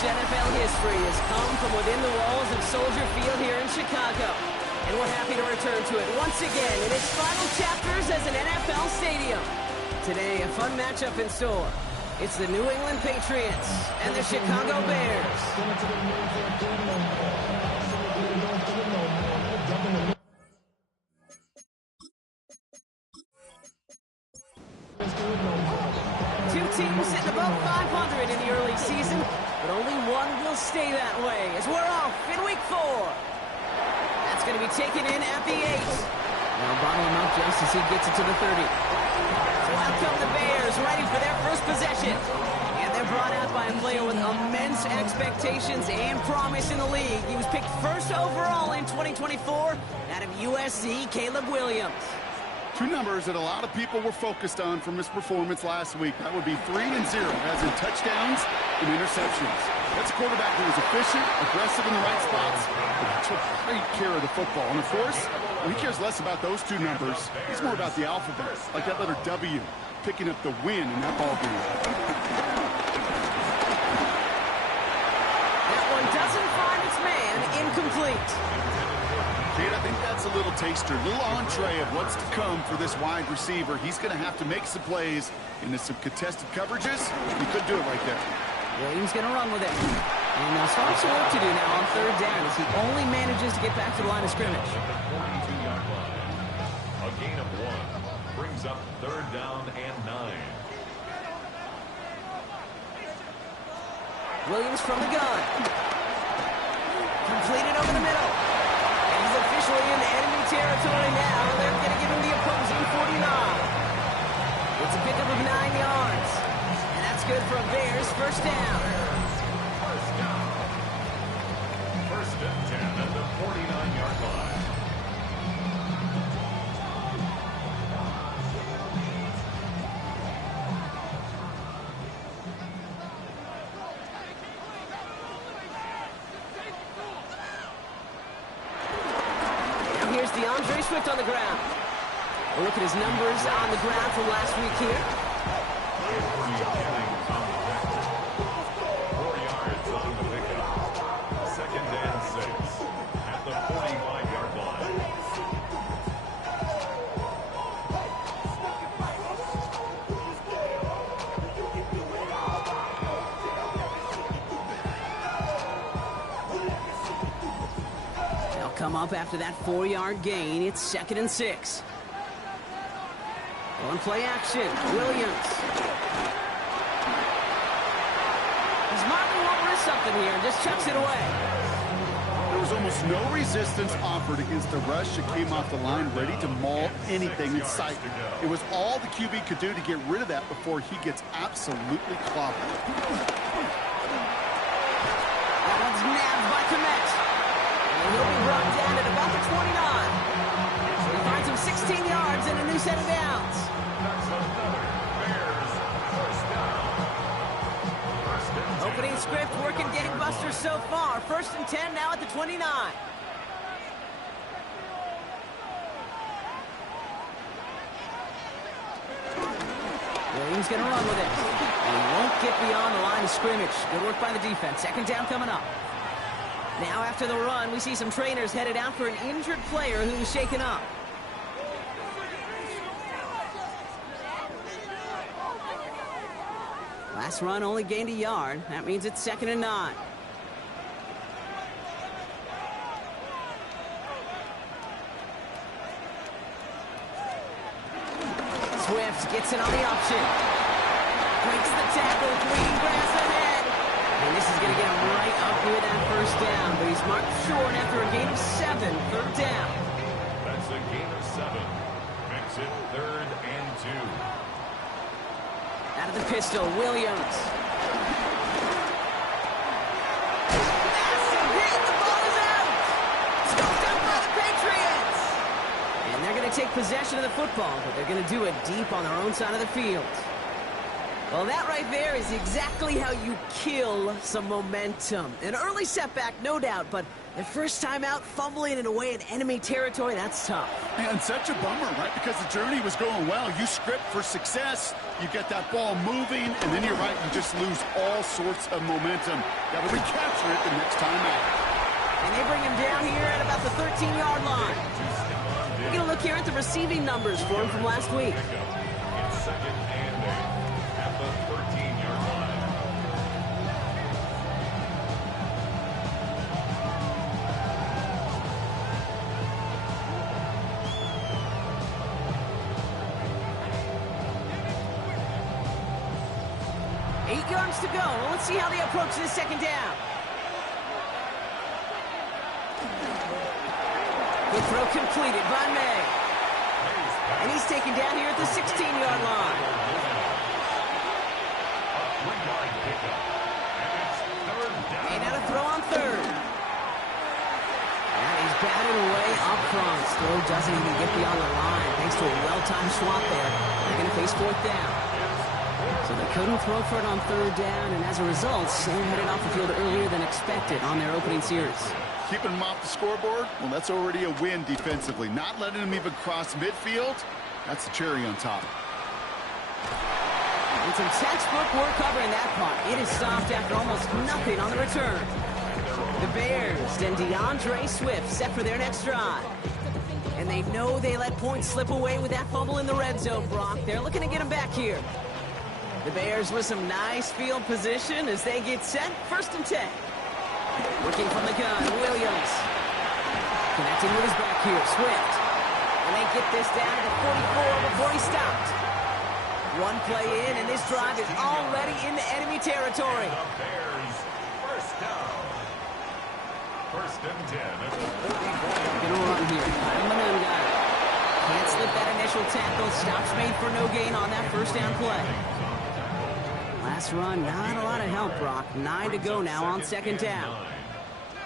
NFL history has come from within the walls of Soldier Field here in Chicago. And we're happy to return to it once again in its final chapters as an NFL stadium. Today, a fun matchup in store. It's the New England Patriots and the Chicago Bears. Two teams sitting above 500 in the early season, but only one will stay that way as we're off in week 4. That's going to be taken in at the 8. Now bottle him up just as he gets it to the 30. So out come the Bears, ready for their first possession. And they're brought out by a player with immense expectations and promise in the league. He was picked first overall in 2024 out of USC, Caleb Williams. Two numbers that a lot of people were focused on from his performance last week. That would be 3 and 0, as in touchdowns and interceptions. That's a quarterback who was efficient, aggressive in the right spots, but took great care of the football. And of course, he cares less about those two numbers. He's more about the alphabet, like that letter W, picking up the win in that ball game. That one doesn't find its man. Incomplete. Kate, I think that's a little taster, a little entree of what's to come for this wide receiver. He's going to have to make some plays into some contested coverages. He could do it right there. Williams going to run with it. And they'll start some work to do now on 3rd down as he only manages to get back to the line of scrimmage. 42-yard line. A gain of 1 brings up 3rd down and 9. Williams from the gun. Completed over the middle. He's officially in enemy territory now. They're going to give him the opposing 49. It's a pickup of 9 yards. And that's good for a Bears first down. First down. 1st and 10 at the 49-yard line. Swift on the ground. We'll look at his numbers on the ground from last week here. 4 yards on the pickup. 2nd and 6 at the 45-yard line. Come up after that 4-yard gain. It's 2nd and 6. On play action, Williams. He's marking will risk something here and just chucks it away. There was almost no resistance offered against the rush that came off the line, ready to maul anything in sight. It was all the QB could do to get rid of that before he gets absolutely clobbered. That one's nabbed by Komet. He'll be brought down at about the 29. He finds him 16 yards and a new set of downs. That's another Bears first down. Opening script working gangbusters so far. 1st and 10 now at the 29. Williams going to run with it. And he won't get beyond the line of scrimmage. Good work by the defense. 2nd down coming up. Now after the run, we see some trainers headed out for an injured player who was shaken up. Last run only gained a yard. That means it's 2nd and 9. Swift gets it on the option. Breaks the tackle, green grass ahead. And this is going to get him right up near that first down, but he's marked short after a gain of 7, 3rd down. That's a gain of 7. Makes it 3rd and 2. Out of the pistol, Williams. Massive hit, the ball is out. Scooped up by the Patriots. And they're going to take possession of the football, but they're going to do it deep on their own side of the field. Well, that right there is exactly how you kill some momentum. An early setback, no doubt, but Their first time out, fumbling it away in enemy territory, that's tough. And such a bummer, right? Because the journey was going well. You script for success, you get that ball moving, and then you're right, you just lose all sorts of momentum. Got to recapture it the next time out. And they bring him down here at about the 13-yard line. We're going to look here at the receiving numbers for him from last week. It's second and 8 at the 13-yard line. Yards to go. Well, let's see how they approach this second down. Good throw completed by May. And he's taken down here at the 16-yard line. May now to throw on third. And he's batted away up front. Throw doesn't even get beyond the line. Thanks to a well-timed swat there. They're going to face fourth down. So they couldn't throw for it on third down, and as a result, they're headed off the field earlier than expected on their opening series. Keeping them off the scoreboard, well, that's already a win defensively. Not letting them even cross midfield, that's the cherry on top. And some textbook work covering that punt. It is stopped after almost nothing on the return. The Bears and DeAndre Swift set for their next drive. And they know they let points slip away with that fumble in the red zone, Brock. They're looking to get him back here. The Bears with some nice field position as they get set. First and 10. Working from the gun, Williams. Connecting with his back here, Swift. And they get this down to the 44 before he stopped. One play in, and this drive is already into enemy territory. The Bears, first down. First and 10 at the 44. Gonna run here. Manunga. Can't slip that initial tackle. Stops made for no gain on that first down play. Last run, not a lot of help, Brock. 9 to go now on second down.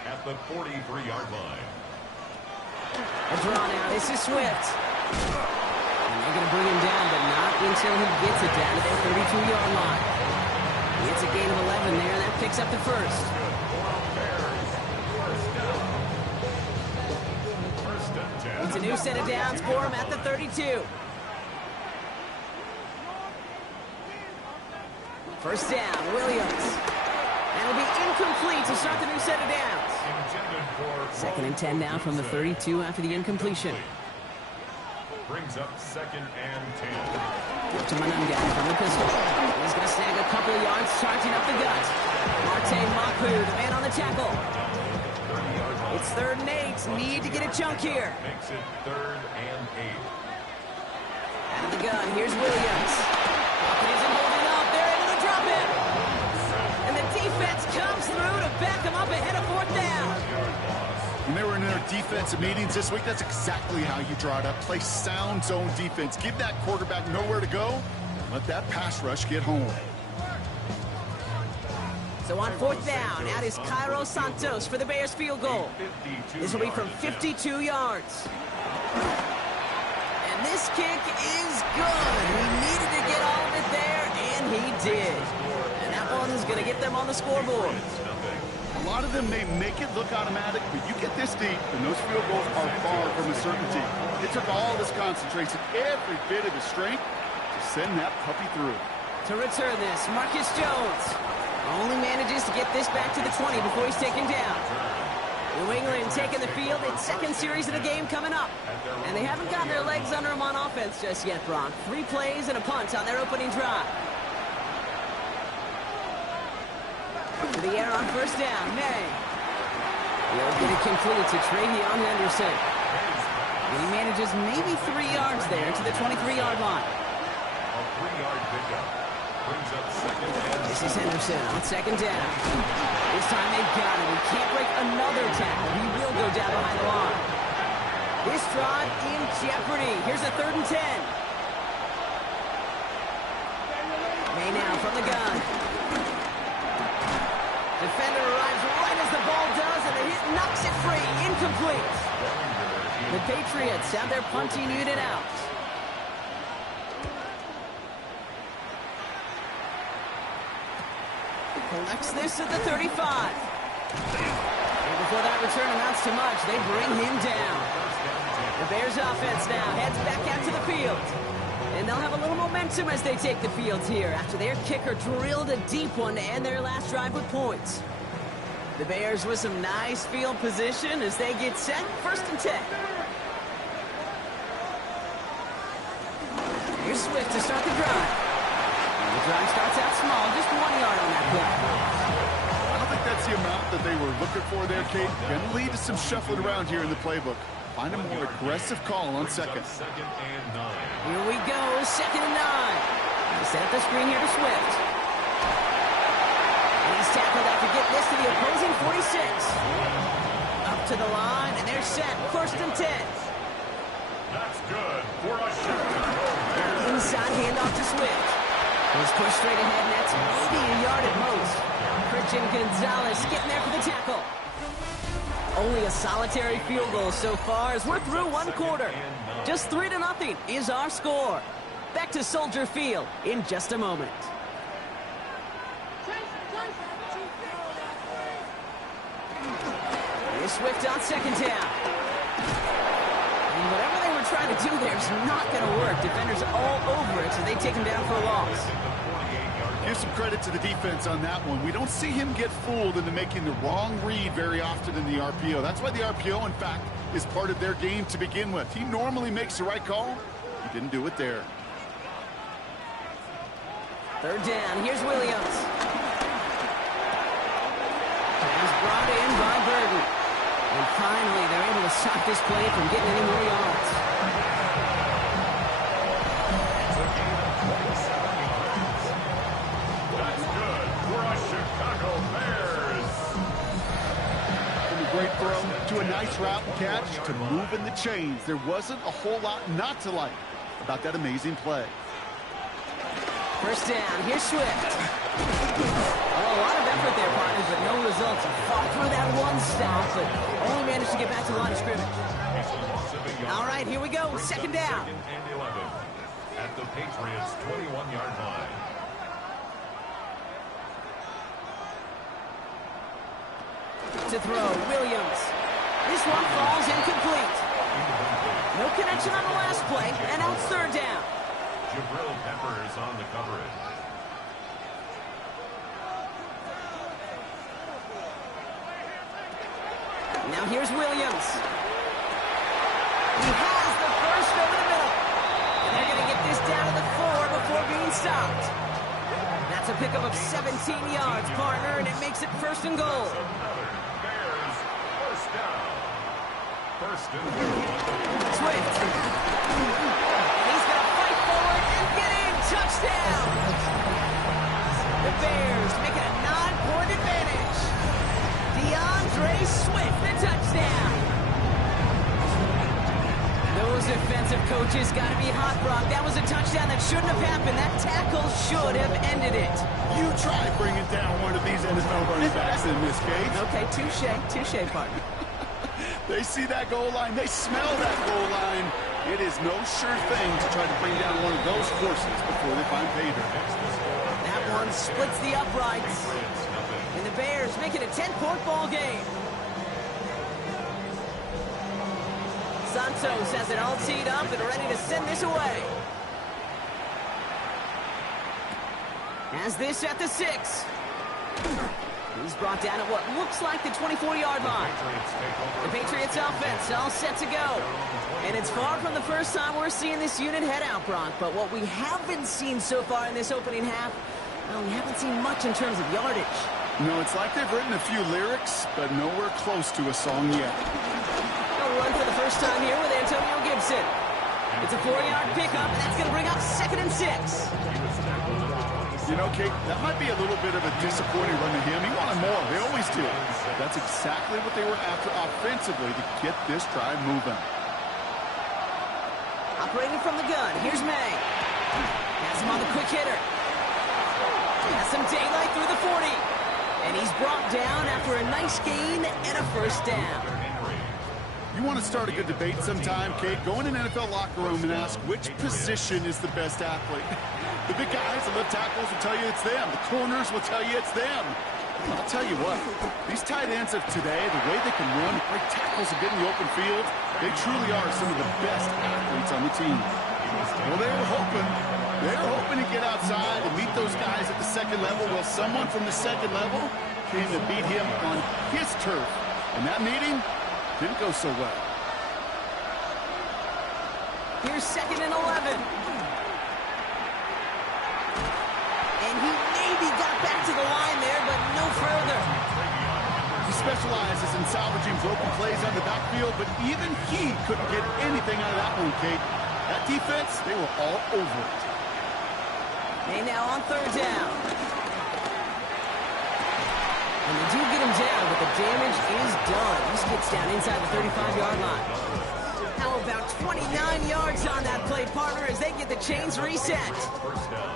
At the 43-yard line. A draw now. This is Swift. And they're going to bring him down, but not until he gets it down to their 32-yard line. He gets a gain of 11 there, and that picks up the first. It's a new set of downs for him at the 32. First down, Williams. And it'll be incomplete to start the new set of downs. Second and 10 now from the 32 after the incompletion. Brings up second and 10. Give to Manunga from the pistol. He's going to snag a couple of yards, charging up the gut. Marte Mapu, the man on the tackle. It's third and 8. Need to get a chunk here. Makes it third and 8. Out of the gun, here's Williams. Hawkins and holding up. They're able to drop him. And the defense comes through to back him up ahead of fourth down. When they were in their defensive meetings this week, that's exactly how you draw it up. Play sound zone defense. Give that quarterback nowhere to go. Let that pass rush get home. So on fourth down, out is Cairo Santos for the Bears field goal. This will be from 52 yards. And this kick is good. He needed to get all of it there, and he did. And that one's going to get them on the scoreboard. A lot of them may make it look automatic, but you get this deep, and those field goals are far from a certainty. It took all this concentration, every bit of the strength, to send that puppy through. To return this, Marcus Jones only manages to get this back to the 20 before he's taken down. New England taking the field. Its second series of the game coming up. And they haven't gotten their legs under them on offense just yet, Brock. 3 plays and a punt on their opening drive. To the air on first down, May. He'll get it completed to Travion Henderson. And he manages maybe 3 yards there to the 23-yard line. A 3-yard pickup. Brings up second and 6. This is Henderson on second down. This time they've got him. He can't break another tackle. He will go down behind the line. This drive in jeopardy. Here's a third and 10. May now from the gun. Defender arrives right as the ball does, and the hit knocks it free. Incomplete. The Patriots have their punting unit out. Collects this at the 35. Able before that return amounts to much, they bring him down. The Bears offense now heads back out to the field. And they'll have a little momentum as they take the field here after their kicker drilled a deep one to end their last drive with points. The Bears with some nice field position as they get set, 1st and 10. Here's Swift to start the drive. And the drive starts out small, just 1 yard on that play. I don't think that's the amount that they were looking for there, Kate. Going to lead to some shuffling around here in the playbook. Find a more aggressive call on second. Here we go, 2nd and 9. They set up the screen here to Swift. And he's tackled after getting this to the opposing 46. Up to the line, and they're set, 1st and 10. That's good for a shot. Inside handoff to Swift. Goes pushed straight ahead, and that's maybe a yard at most. Christian Gonzalez getting there for the tackle. Only a solitary field goal so far as we're through 1 quarter. Just 3-0 is our score. Back to Soldier Field in just a moment. Here's Swift on 2nd down. And whatever they were trying to do there is not going to work. Defenders all over it, so they take him down for a loss. Give some credit to the defense on that one. We don't see him get fooled into making the wrong read very often in the RPO. That's why the RPO, in fact, is part of their game to begin with. He normally makes the right call. He didn't do it there. 3rd down. Here's Williams. Pass brought in by Burton. And finally, they're able to stop this play from getting any more yards. Great throw to a nice route and catch to moving the chains. There wasn't a whole lot not to like about that amazing play. 1st down. Here's Swift. Oh, a lot of effort there, partners, but no results. Fought through that one stop, but only managed to get back to the line of scrimmage. All right, here we go. 2nd down. 2nd and 11 at the Patriots' 21-yard line. To throw, Williams. This one falls incomplete. No connection on the last play, and now it's 3rd down. Jabril Peppers on the coverage. Now here's Williams. He has the first over the middle. And they're going to get this down to the 4 before being stopped. That's a pickup of 17 yards, partner, and it makes it 1st and goal. Swift. And he's going to fight forward and get in. Touchdown. The Bears make it a 9-point advantage. DeAndre Swift, the touchdown. Those defensive coaches got to be hot, Brock. That was a touchdown that shouldn't have happened. That tackle should have ended it. You try bringing down one of these NFL running backs in this case. Okay, touche, partner. They see that goal line. They smell that goal line. It is no sure thing to try to bring down one of those horses before they find pay dirt. That one splits the uprights. And the Bears make it a 10-point ball game. Santos has it all teed up and ready to send this away. Has this at the 6. He's brought down at what looks like the 24-yard line. The Patriots offense all set to go. And it's far from the first time we're seeing this unit head out, Brock. But what we haven't seen so far in this opening half, well, we haven't seen much in terms of yardage. No, it's like they've written a few lyrics, but nowhere close to a song yet. They'll run for the first time here with Antonio Gibson. It's a 4-yard pickup, and that's going to bring up 2nd and 6. You know, Kate, that might be a little bit of a disappointing run to him. He wanted more. They always do. That's exactly what they were after offensively to get this drive moving. Operating from the gun, here's May. Has him on the quick hitter. Has some daylight through the 40. And he's brought down after a nice gain and a 1st down. You want to start a good debate sometime, Kate? Go in an NFL locker room and ask which position is the best athlete. The big guys, the left tackles will tell you it's them. The corners will tell you it's them. I'll tell you what, these tight ends of today, the way they can run, break tackles and get in the open field, they truly are some of the best athletes on the team. Well, they were hoping to get outside and meet those guys at the second level. Well, someone from the second level came to beat him on his turf. And that meeting didn't go so well. Here's 2nd and 11. And he maybe got back to the line there, but no further. He specializes in salvaging broken plays on the backfield, but even he couldn't get anything out of that one, Kate. That defense, they were all over it. They now on 3rd down. And they do get him down, but the damage is done. This gets down inside the 35-yard line. How about 29 yards on that play, partner, as they get the chains reset. First down.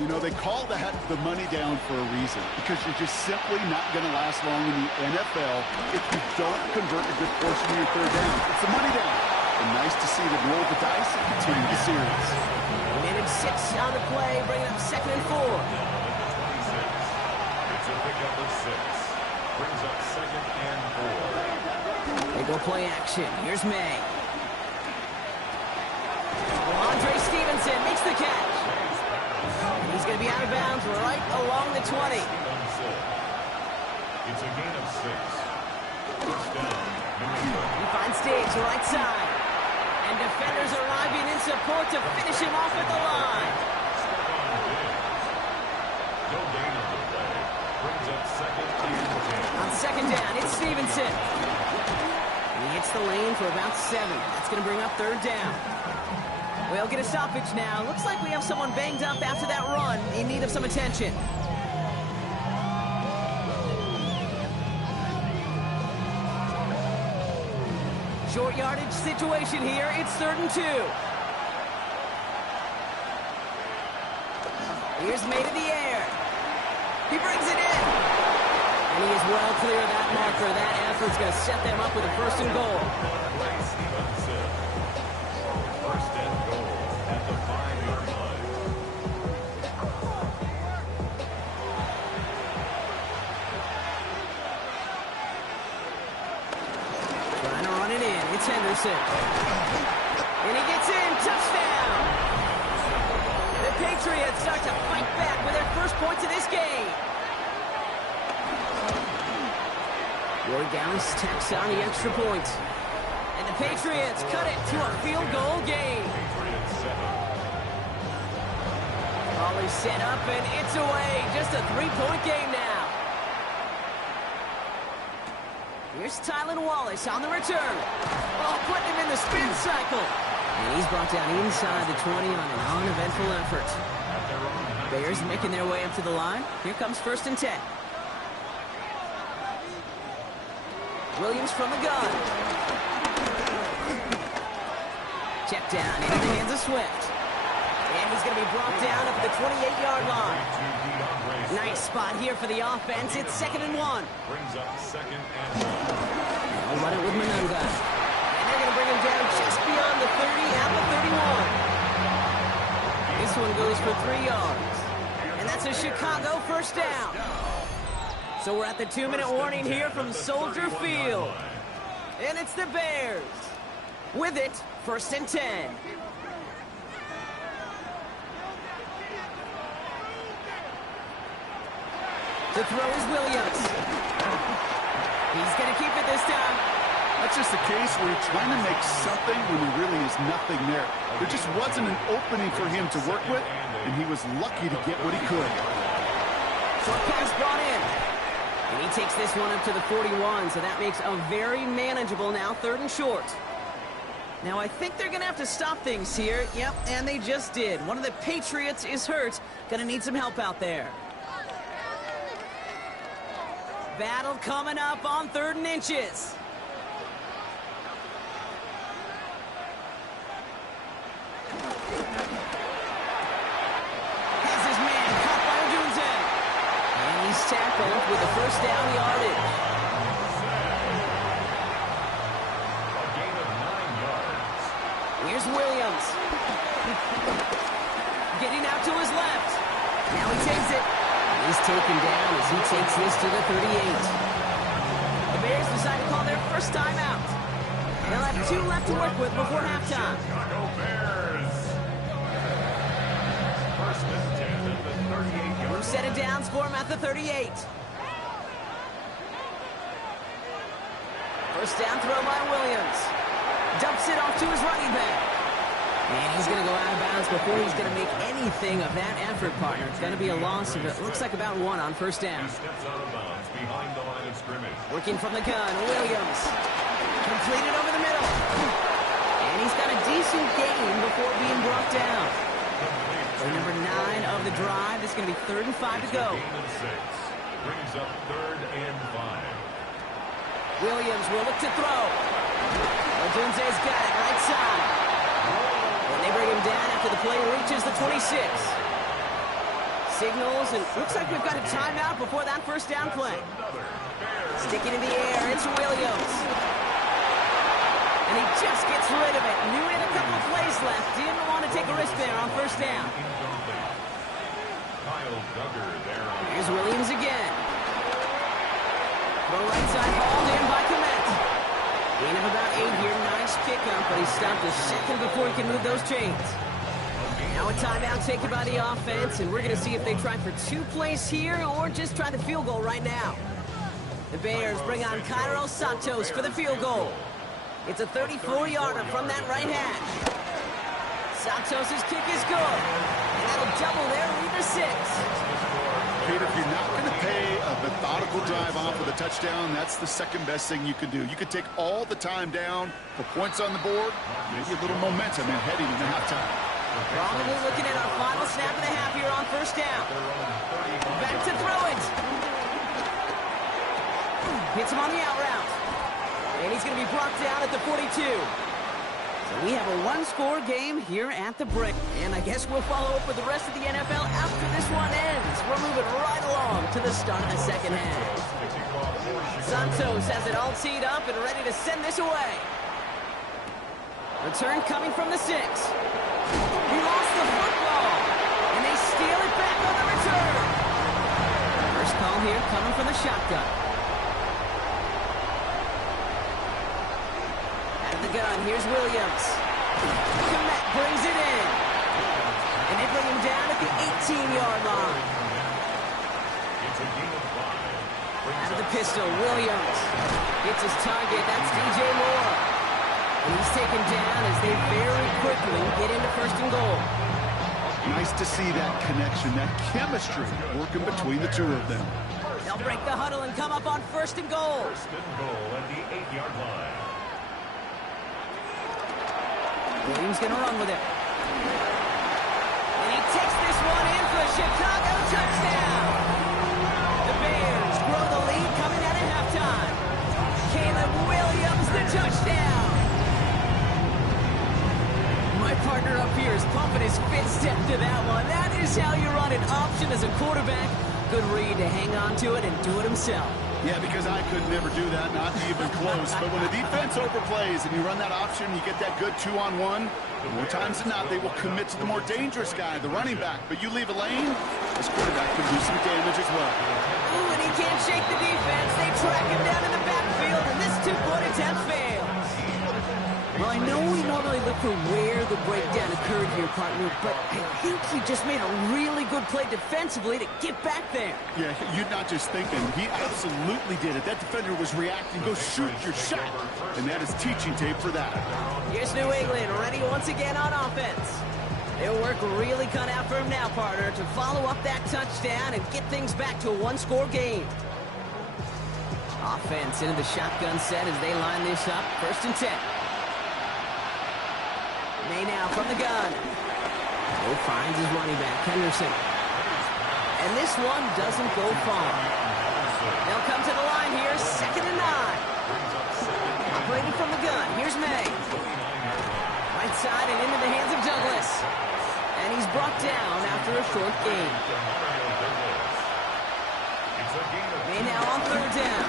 You know, they call that the money down for a reason, because you're just simply not going to last long in the NFL if you don't convert a good portion of your 3rd down. It's the money down. And nice to see them roll the dice and continue the series. Minute 6 on the play, bringing up 2nd and 4. It's a pickup of 6. Brings up 2nd and 4. They go play action. Here's May. Andre Stevenson makes the catch. He's going to be out of bounds right along the 20. It's a gain of 6. First down. He finds Diggs right side. And defenders arriving in support to finish him off at the line. No gain on the play. Brings up 2nd and 10. On 2nd down, it's Stevenson. He hits the lane for about 7. That's going to bring up 3rd down. We'll get a stoppage now. Looks like we have someone banged up after that run in need of some attention. Short yardage situation here. It's 3rd and 2. Here's May to the air. He brings it in. And he is well clear of that marker. That effort's going to set them up with a 1st and goal. First and goal at the 5-yard line. Trying to run it in. It's Henderson. And he gets in. Touchdown. The Patriots start to fight back with their first points of this game. Roy Dallas tacks on the extra point. And the Patriots cut it to a field goal game. Ball is set up and it's away. Just a 3-point game now. Here's Tylan Wallace on the return. Oh, putting him in the spin cycle. And he's brought down inside the 20 on an uneventful effort. Bears making their way up to the line. Here comes 1st and 10. Williams from the gun. Check down into the hands of Swift. And he's going to be brought down up at the 28-yard line. Nice spot here for the offense. It's 2nd and 1. Brings up 2nd and 1. I'll run it with Manunga. And they're going to bring him down just beyond the 30 at the 31. This one goes for 3 yards. And that's a Chicago 1st down. So we're at the 2-minute warning here from Soldier Field. And it's the Bears. With it, 1st and 10. To throw is Williams. He's going to keep it this time. That's just a case where you're trying to make something when there really is nothing there. There just wasn't an opening for him to work with, and he was lucky to get what he could. Short pass brought in. And he takes this one up to the 41, so that makes a very manageable now 3rd and short. Now, I think they're going to have to stop things here. Yep, and they just did. One of the Patriots is hurt. Going to need some help out there. Battle coming up on 3rd and inches. Has his man caught by Odunze. And he's tackled with the 1st down yardage. A gain of 9 yards. Here's Williams. Getting out to his left. Now he takes it. He's taken down as he takes this to the 38. The Bears decide to call their first timeout. They'll have 2 left to work with before halftime. Chicago Bears. First and 10 at the 38-yard line. Set it down for him at the 38. First down throw by Williams. Dumps it off to his running back. And he's going to go out of bounds before he's going to make anything of that effort, partner. It's going to be a loss of, it looks like, about 1 on first down. He steps out of bounds behind the line of scrimmage. Working from the gun, Williams. Completed over the middle. And he's got a decent gain before being brought down. Play number 9 of the drive. This is going to be 3rd and 5 to go. Gain of 6. Brings up 3rd and 5. Williams will look to throw. Odunze's got it right side. And they bring him down after the play reaches the 26. Signals, and looks like we've got a timeout before that first down play. Stick it in the air, it's Williams. And he just gets rid of it. Knew he had a couple of plays left. Didn't want to take a risk there on first down. Kyle Duggar there. Here's Williams again. Throw right side, hauled in by Komet. Gain of about 8 here. Nice pickup, but he stopped a second before he can move those chains. Now a timeout taken by the offense, and we're going to see if they try for 2 plays here or just try the field goal right now. The Bears bring on Cairo Santos for the field goal. It's a 34-yarder from that right hash. Santos' kick is good, and that'll double their lead to 6. Peter, if you're not going to pay a methodical drive off with a touchdown, that's the second best thing you could do. You could take all the time down, put points on the board, maybe a little momentum and heading into halftime. Probably looking at our final snap and a half here on first down. Back to throw it. Hits him on the out route. And he's going to be brought down at the 42. So we have a 1-score game here at the break. And I guess we'll follow up with the rest of the NFL after this one ends. We're moving right along to the start of the second half. Santos has it all teed up and ready to send this away. Return coming from the 6. He lost the football. And they steal it back on the return. First call here coming from the shotgun. Gun. Here's Williams. Komet brings it in. And they bring him down at the 18-yard line. Out of the pistol, Williams gets his target. That's DJ Moore. And he's taken down as they very quickly get into 1st and goal. Nice to see that connection, that chemistry working between the 2 of them. They'll break the huddle and come up on 1st and goal. 1st and goal at the 8-yard line. Williams going to run with it. And he takes this one in for a Chicago touchdown. The Bears grow the lead coming out of halftime. Caleb Williams, the touchdown. My partner up here is pumping his fist after that one. That is how you run an option as a quarterback. Good read to hang on to it and do it himself. Yeah, because I could never do that, not even close. But when the defense overplays and you run that option, you get that good 2-on-1, more times than not, they will commit to the more dangerous guy, the running back. But you leave a lane, this quarterback can do some damage as well. Ooh, and he can't shake the defense. They track him down in the backfield, and this 2-point attempt fails. Well, I know we normally look for where the breakdown occurred here, partner, but I think he just made a really good play defensively to get back there. Yeah, you're not just thinking. He absolutely did it. That defender was reacting. Go shoot your shot. And that is teaching tape for that. Here's New England ready once again on offense. Their work really cut out for him now, partner, to follow up that touchdown and get things back to a 1-score game. Offense into the shotgun set as they line this up. 1st and 10. May now from the gun. Oh, finds his running back, Henderson. And this one doesn't go far. They'll come to the line here, 2nd and 9. Operating from the gun, here's May. Right side and into the hands of Douglas. And he's brought down after a short gain. May now on 3rd down.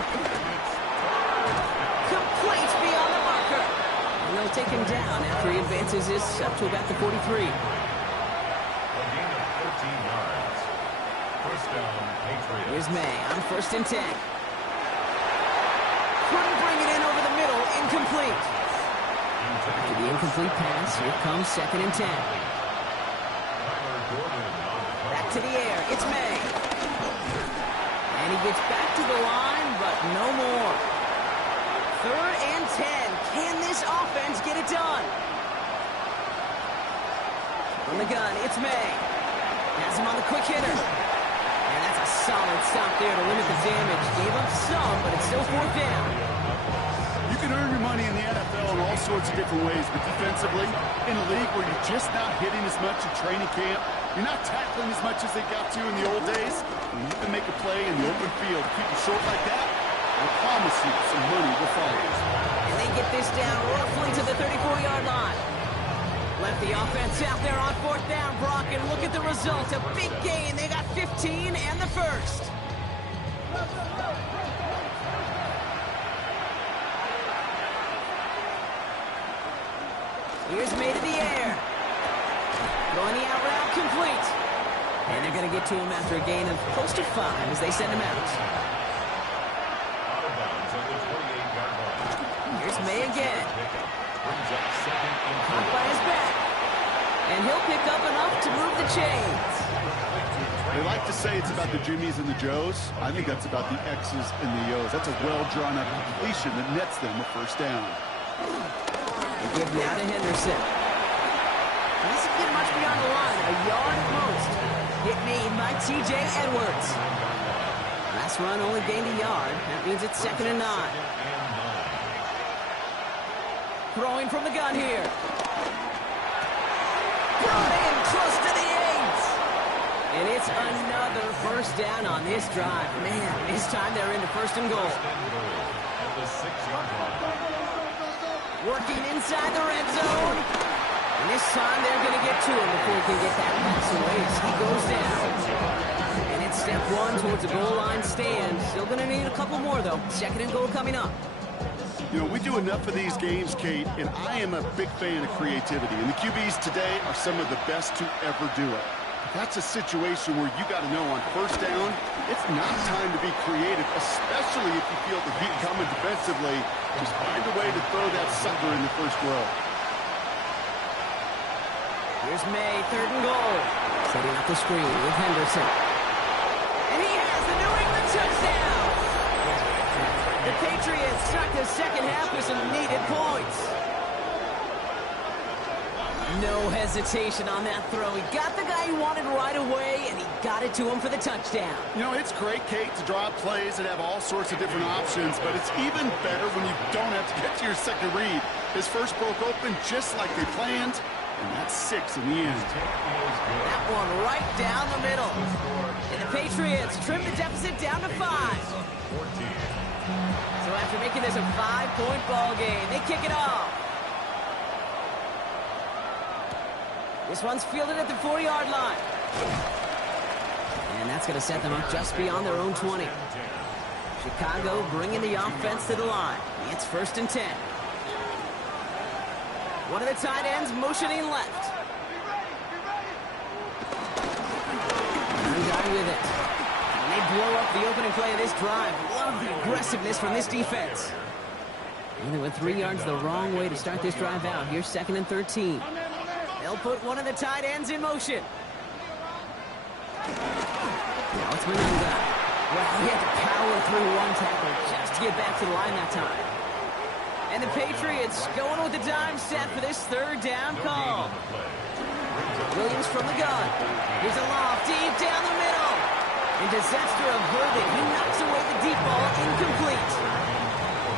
Complete beyond the marker. And they'll take him down after he advances advances this up to about the 43. A gain of 13 yards. First down, Patriots. Here's May on 1st and 10. Couldn't bring it in over the middle. Incomplete. After the incomplete pass, here comes 2nd and 10. Back to the air. It's May. And he gets back to the line, but no more. 3rd and 10. Can this offense get it done? From the gun, it's May. Has him on the quick hitter. And that's a solid stop there to limit the damage. Gave up some, but it's still 4th down. You can earn your money in the NFL in all sorts of different ways, but defensively, in a league where you're just not hitting as much at training camp, you're not tackling as much as they got to in the old days, when you can make a play in the open field, keep it short like that, I promise you some money will follow. And they get this down roughly to the 34-yard line. Left the offense out there on 4th down, Brock, and look at the result. A big gain. They got 15 and the first. Here's May to the air. Throwing the out route complete. And they're going to get to him after a gain of close to 5 as they send him out. Here's May again. Caught by his back. And he'll pick up enough to move the chains. They like to say it's about the Jimmies and the Joes. I think that's about the X's and the O's. That's a well-drawn-up completion that nets them a 1st down. They give now to Henderson. He doesn't get much beyond the line. A yard at most. Hit made by T.J. Edwards. Last run only gained a yard. That means it's 2nd and 9. Throwing from the gun here. Brought in close to the 8. And it's another 1st down on this drive. Man, this time they're into 1st and goal. Working inside the red zone. And this time they're going to get to him before he can get that pass away as he goes down. And it's step 1 towards a goal line stand. Still going to need a couple more, though. 2nd and goal coming up. You know, we do enough of these games, Kate, and I am a big fan of creativity. And the QBs today are some of the best to ever do it. That's a situation where you got to know on 1st down, it's not time to be creative, especially if you feel the heat coming defensively. Just find a way to throw that sucker in the 1st row. Here's May, 3rd and goal. Setting up the screen with Henderson. And he has the New England touchdown! The Patriots start the 2nd half with some needed points. No hesitation on that throw. He got the guy he wanted right away, and he got it to him for the touchdown. You know, it's great, Kate, to draw up plays and have all sorts of different options, but it's even better when you don't have to get to your 2nd read. His first broke open just like they planned, and that's 6 in the end. That one right down the middle. And the Patriots trim the deficit down to 5. So after making this a 5-point ball game, they kick it off. This one's fielded at the 4-yard line. And that's going to set them up just beyond their own 20. Chicago bringing the offense to the line. It's 1st and 10. One of the tight ends motioning left. One guy with it. And they blow up the opening play of this drive. Love the aggressiveness from this defense. And they went 3 yards the wrong way to start this drive out. Here's 2nd and 13. They'll put one of the tight ends in motion. Now it's Manunga. Well, he had to power through one tackle just to get back to the line that time. And the Patriots going with the dime set for this 3rd down call. Williams from the gun. Here's a loft deep down the middle. And disaster averted. He knocks away the deep ball, incomplete.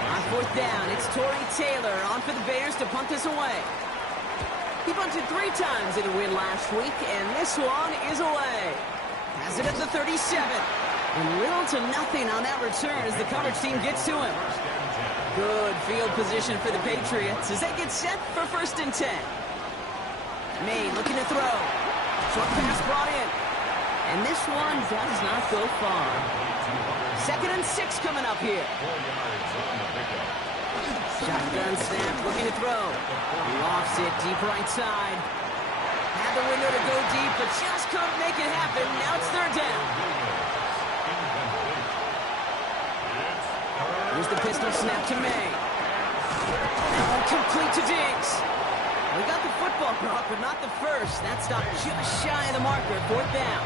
On 4th down, it's Torrey Taylor on for the Bears to punt this away. He bunted 3 times in a win last week, and this one is away. Has it at the 37. And little to nothing on that return as the coverage team gets to him. Good field position for the Patriots as they get set for 1st and 10. May looking to throw. Short pass brought in. And this one does not go far. 2nd and 6 coming up here. Shotgun snap, looking to throw. Lofts it deep right side. Had the window to go deep, but just couldn't make it happen. Now it's third down. Here's the pistol snap to May. Complete to Diggs. We got the football, Brock, but not the first. That stopped just shy of the marker. Fourth down.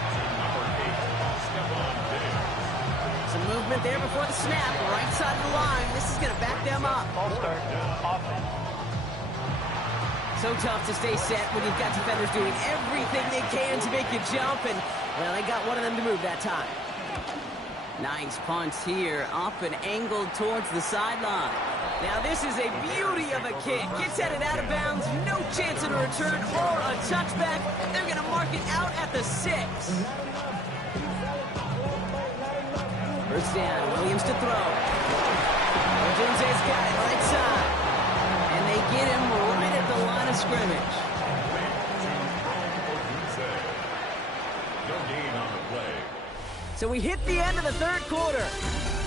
Some movement there before the snap. Right side of the line. This is going to back them up. So tough to stay set when you've got defenders doing everything they can to make you jump. And, well, they got one of them to move that time. Nice punt here. Up and angled towards the sideline. Now this is a beauty of a kick. Gets headed out of bounds. No chance of a return or a touchback. They're going to mark it out at the 6. First down. Williams to throw. Odunze's got it right side. And they get him right at the line of scrimmage. No gain on the play. So we hit the end of the third quarter.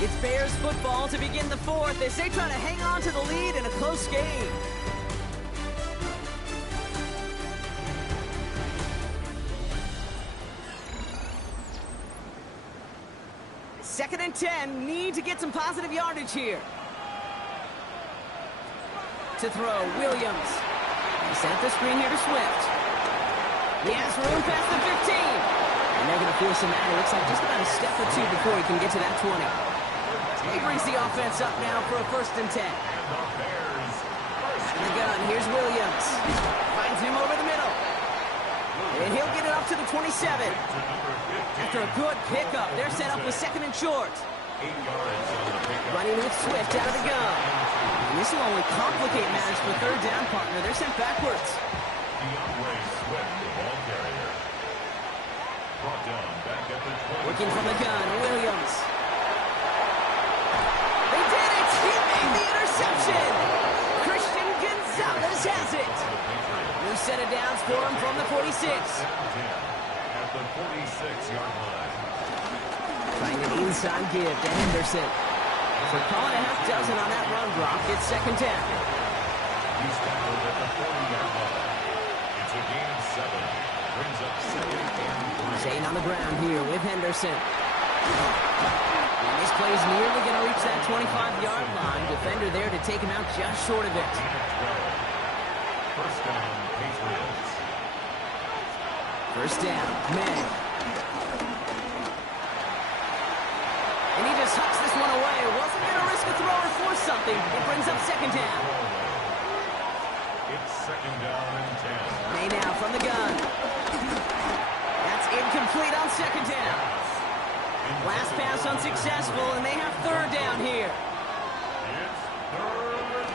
It's Bears football to begin the fourth as they try to hang on to the lead in a close game. Second and 10, need to get some positive yardage here. To throw, Williams. They set up the screen here to Swift. He has room past the 15. And they're going to force him out. It looks like just about a step or two before he can get to that 20. He brings the offense up now for a first and 10. And the gun, here's Williams. Finds him over the middle. And he'll get it up to the 27. After a good pickup, they're set up with second and short. Running with Swift out of the gun. And this will only complicate matters for third down, partner. They're sent backwards. Looking from the gun, Williams. They did it! He made the interception! Christian Gonzalez has it! New set of downs for him from the 46. At the 46-yard line. Trying an inside give to Henderson. So calling a half dozen on that run block. It's second down. He's tackled at the 40-yard line. It's a gain of 7. Brings up second and 3. Staying on the ground here with Henderson. And this play is nearly going to reach that 25-yard line. Defender there to take him out just short of it. First down, Patriots. First down, May. And he just hucks this one away. Wasn't going to risk a throw or force something. It brings up second down. It's second down and 10. May now from the gun. That's incomplete on second down. Last pass unsuccessful, and they have third down here.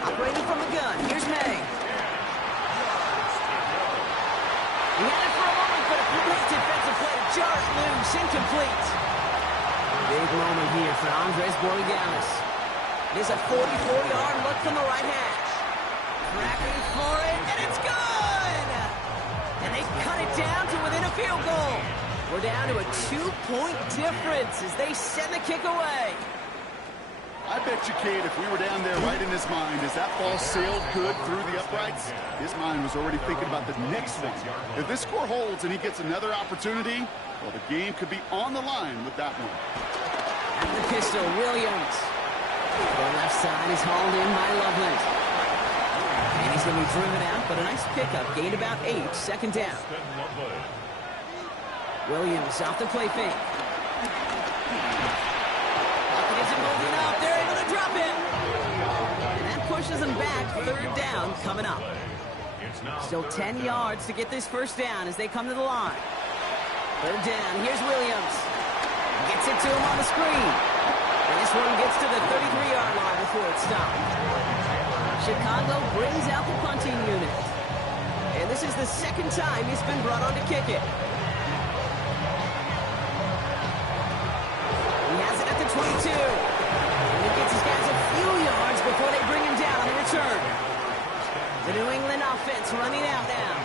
Operating from the gun. Here's May. He had it for a moment, but a great defensive play to jar it loose. Incomplete. Big moment here for Andres Borregalis. It is a 44-yard look from the right hash. Cracking for it, and it's good! And they cut it down to within a field goal. We're down to a 2-point difference as they send the kick away. I bet you, Kate, if we were down there right in his mind, as that ball sailed good through the uprights, his mind was already thinking about the next one. If this score holds and he gets another opportunity, well, the game could be on the line with that one. At the pistol, Williams. The left side is hauled in by Loveland. And he's going to be driven out, but a nice pickup. Gained about 8, second down. Williams off the play fake. Pocket isn't moving up. They're able to drop it. And that pushes them back. Third down coming up. Still 10 yards to get this first down as they come to the line. Third down. Here's Williams. Gets it to him on the screen. And this one gets to the 33-yard line before it's stopped. Chicago brings out the punting unit. And this is the second time he's been brought on to kick it. He has it at the 22. And he gets his guys a few yards before they bring him down on the return. The New England offense running out now.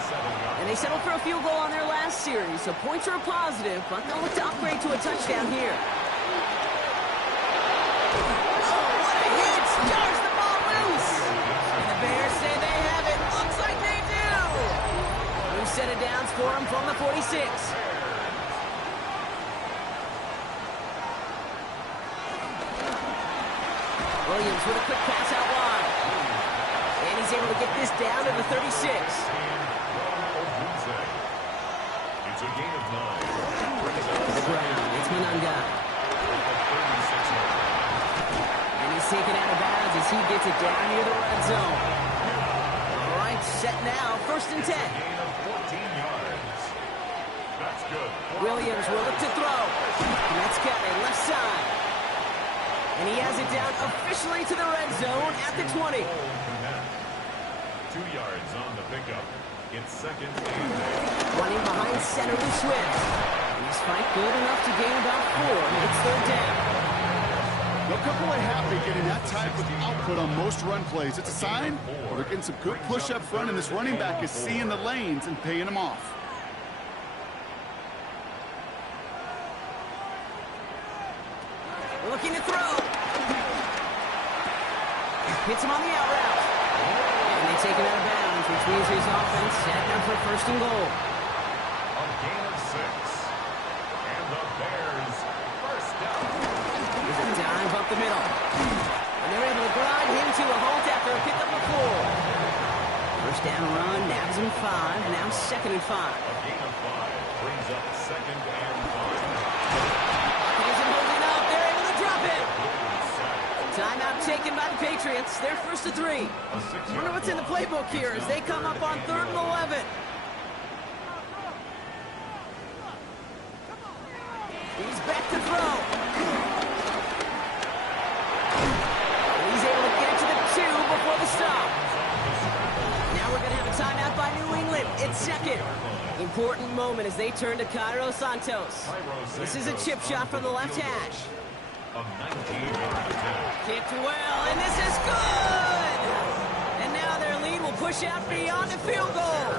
And they settled for a field goal on their last series, so points are a positive, but they'll look to upgrade to a touchdown here. Oh, what a hit! Jars the ball loose! him from the 46. Williams with a quick pass out wide. And he's able to get this down to the 36. It's a gain of 9. The ground, it's Mananga. And he's taken out of bounds as he gets it down near the red zone. All right, set now, 1st and 10. Gain of 14 yards. That's good. Williams will look to throw. And that's got it left side. And he has it down officially to the red zone at the 20. 2 yards on the pickup. It's 2nd and 8. Running behind center with Swift. And he's fight good enough to gain about 4. It's 3rd down. They'll come away happy getting that type of output on most run plays. It's a sign they're getting some good push up front, and this running back is seeing the lanes and paying them off. Looking to throw. Hits him on the out route. And they take him out of bounds, which means his offense set up for 1st and goal. A gain of 6. And the Bears first down. Here's a dive up the middle. And they're able to grind him to a halt after a pickup of 4. 1st down run, nabs him 5, now 2nd and 5. A gain of 5 brings up 2nd and 5. Isn't holding up, they're able to drop it. Timeout taken by the Patriots. They're 1st to 3. I wonder what's in the playbook here as they come up on 3rd and 11. He's back to throw. And he's able to get it to the 2 before the stop. Now we're going to have a timeout by New England. It's 2nd. Important moment as they turn to Cairo Santos. This is a chip shot from the left hash. A 19-yard attempt. Kicked well, and this is good! And now their lead will push out beyond the field goal.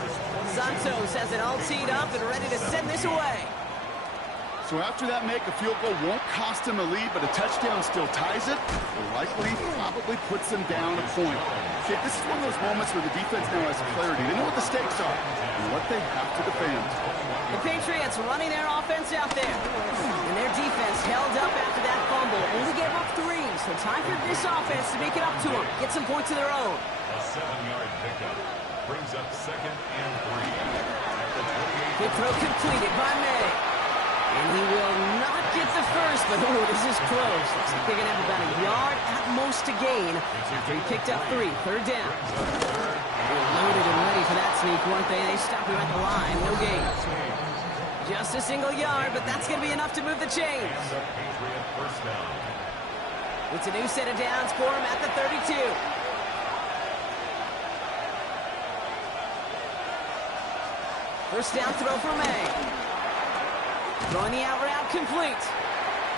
Santos has it all teed up and ready to send this away. So after that make, a field goal won't cost them a lead, but a touchdown still ties it, or likely probably puts them down a point. See, this is one of those moments where the defense now has clarity. They know what the stakes are and what they have to defend. The Patriots running their offense out there. And their defense held up after that fumble. Only gave up 3, so time for this offense to make it up to them. Get some points of their own. A 7-yard pickup brings up 2nd and 3. At the 28. Good throw completed by May. And he will not get the first, but oh, this is close. Looks like they're going to have about a yard at most to gain after he picked up 3. 3rd down. They were loaded and ready for that sneak, weren't they? They stopped him at the line. No gain. Just a single yard, but that's going to be enough to move the chains. Patriot first down. It's a new set of downs for him at the 32. First down throw for May. Throwing the out route complete.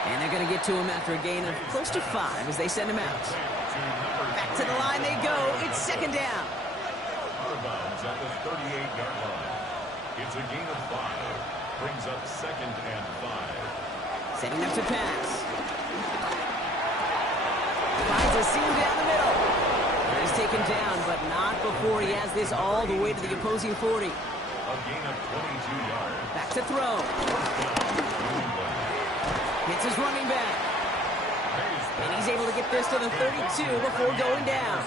And they're going to get to him after a gain of close to 5 as they send him out. Back to the line they go. It's 2nd down. Out of bounds at the 38-yard line. It's a gain of 5. Brings up 2nd and 5. Setting up to pass. Finds a seam down the middle. And he's taken down, but not before he has this all the way to the opposing 40. A gain of 22 yards. Back to throw. Hits his running back. And he's able to get this to the 32 before going down.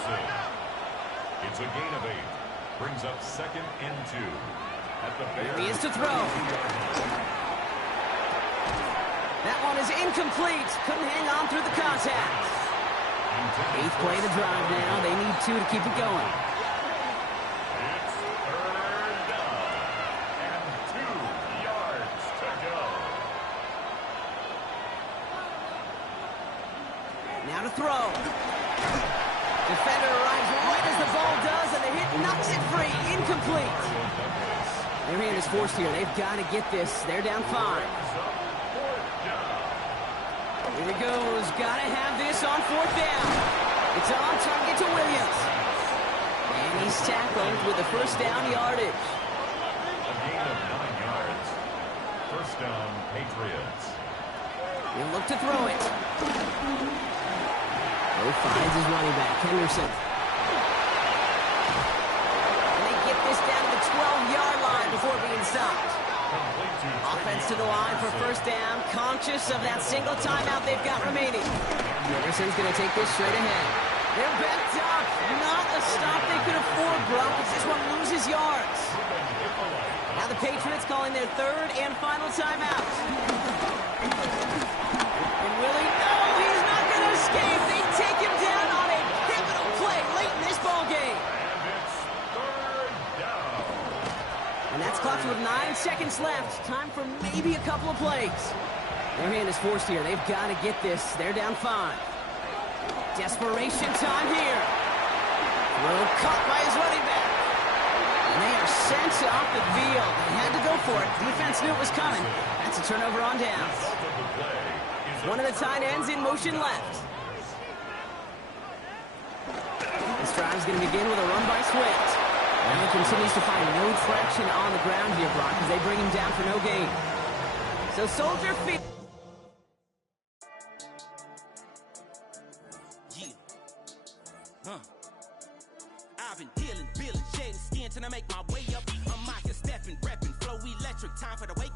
It's a gain of 8. Brings up 2nd and 2. At the Here he is to throw. That one is incomplete. Couldn't hang on through the contact. 8th play to drive now. They need 2 to keep it going. It's 3rd down. And 2 yards to go. Now to throw. Defender arrives right as the ball does, and the hit knocks it free. Incomplete. Their hand is forced here. They've got to get this. They're down 5. Here he goes. Got to have this on 4th down. It's on target to Williams. And he's tackled with the first down yardage. A gain of 9 yards. First down, Patriots. He'll look to throw it. Finds his running back, Henderson. And they get this down to the 12-yard line before being stopped. Offense to the line for first down, conscious of that single timeout they've got remaining. Anderson's going to take this straight ahead. They're backed up. Not a stop they could afford, Brock. This one loses yards. Now the Patriots calling their third and final timeout. And Willie, no, he's not going to escape. They take him down on a pivotal play late in this ball game. And that's clocked with 9 seconds left. Time for maybe a couple of plays. Their hand is forced here. They've got to get this. They're down 5. Desperation time here. Throw caught by his running back. And they are sent off the field. They had to go for it. Defense knew it was coming. That's a turnover on downs. One of the tight ends in motion left. This drive is going to begin with a run by Swift. And he continues to find no traction on the ground here, Brock, as they bring him down for no gain. So Soldier Field. I've been dealing, shedding skin till I make my way up. I'm out here stepping, repping, flow electric, time for the wake.